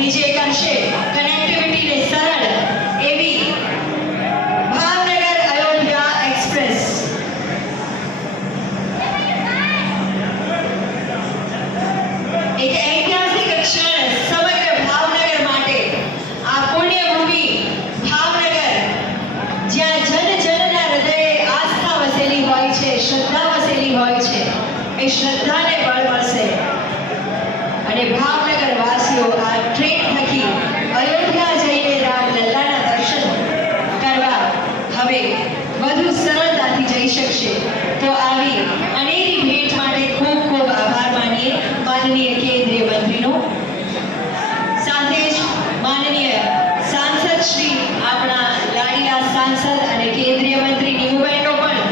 અને જે કરશે કનેક્ટિવિટીને સરળ એવી ભાવનગર અયોધ્યા એક્સપ્રેસ. એક ઐતિહાસિક ક્ષણ સમગ્ર ભાવનગર માટે. આ પુણ્યભૂમિ ભાવનગર, જ્યાં જનજનના હૃદયે આસ્થા વસેલી હોય છે, શ્રદ્ધા વસેલી હોય છે, એ શ્રદ્ધાને બળ મળશે અને ભાવનગર વાસીઓ આ ટ્રેન થકી અયોધ્યા જઈને રામ લલ્લાના દર્શન કરવા હવે વધુ સરળતાથી જઈ શકશે. તો આવી અનેરી ભેટ માટે ખૂબ ખૂબ આભાર માનીએ માનનીય કેન્દ્રીય મંત્રીનો. સાથે જ માનનીય સાંસદ શ્રી, આપણા લાડીલા સાંસદ અને કેન્દ્રીય મંત્રી નીમુબેનનો પણ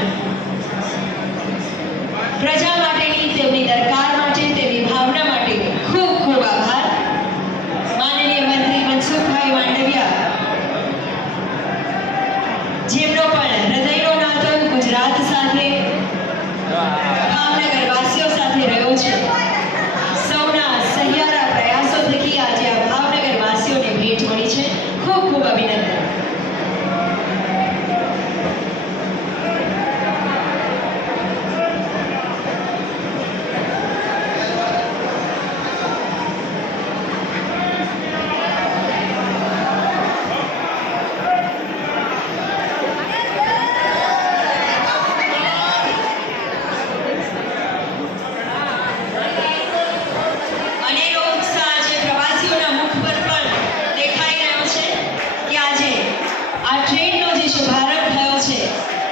પ્રજા માટેની તેમની દરકાર માટે, તેમની ભાવના માટે ખૂબ ખૂબ આભાર. માનનીય મંત્રી મનસુખભાઈ માંડવિયા, જેમનો પણ હૃદયનો નાતો ગુજરાત સાથે, ભાવનગર વાસીઓ સાથે રહ્યો છે. સૌના સહિયારા પ્રયાસો થકી આજે આ ભાવનગર વાસીઓને ભેટ મળી છે. ખૂબ ખૂબ અભિનંદન. શુભારંભ થયો છે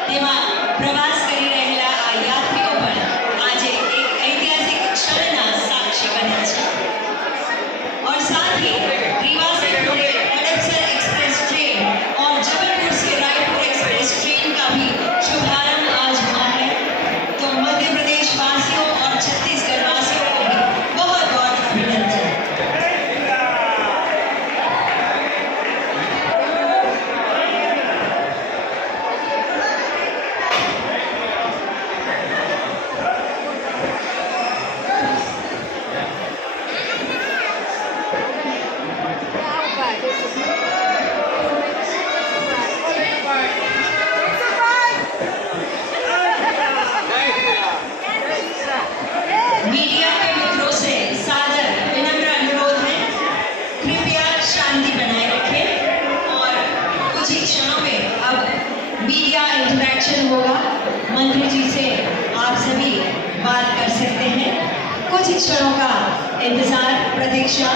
તેમાં પ્રવાસ કરી રહેલા આ યાત્રીઓ પણ આજે એક ઐતિહાસિક ક્ષણના સાક્ષી બન્યા છે. और साथ ही रीवा से जुड़े हडपसर एक्सप्रेस ट्रेन और जबलपुर से रायपुर एक्सप्रेस ट्रेन का भी शुभारंभ आज हुआ है. तो मध्य प्रदेश वासियों और छत्तीसगढ़ वासियों को भी बहुत बहुत अभिनंदन. मीडिया के मित्रों से सादर विनम्र अनुरोध है, कृपया शांति बनाए रखें और कुछ ही क्षणों में अब मीडिया इंटरैक्शन होगा. मंत्री जी से आप सभी बात कर सकते हैं. कुछ ही क्षणों का इंतजार, प्रतीक्षा.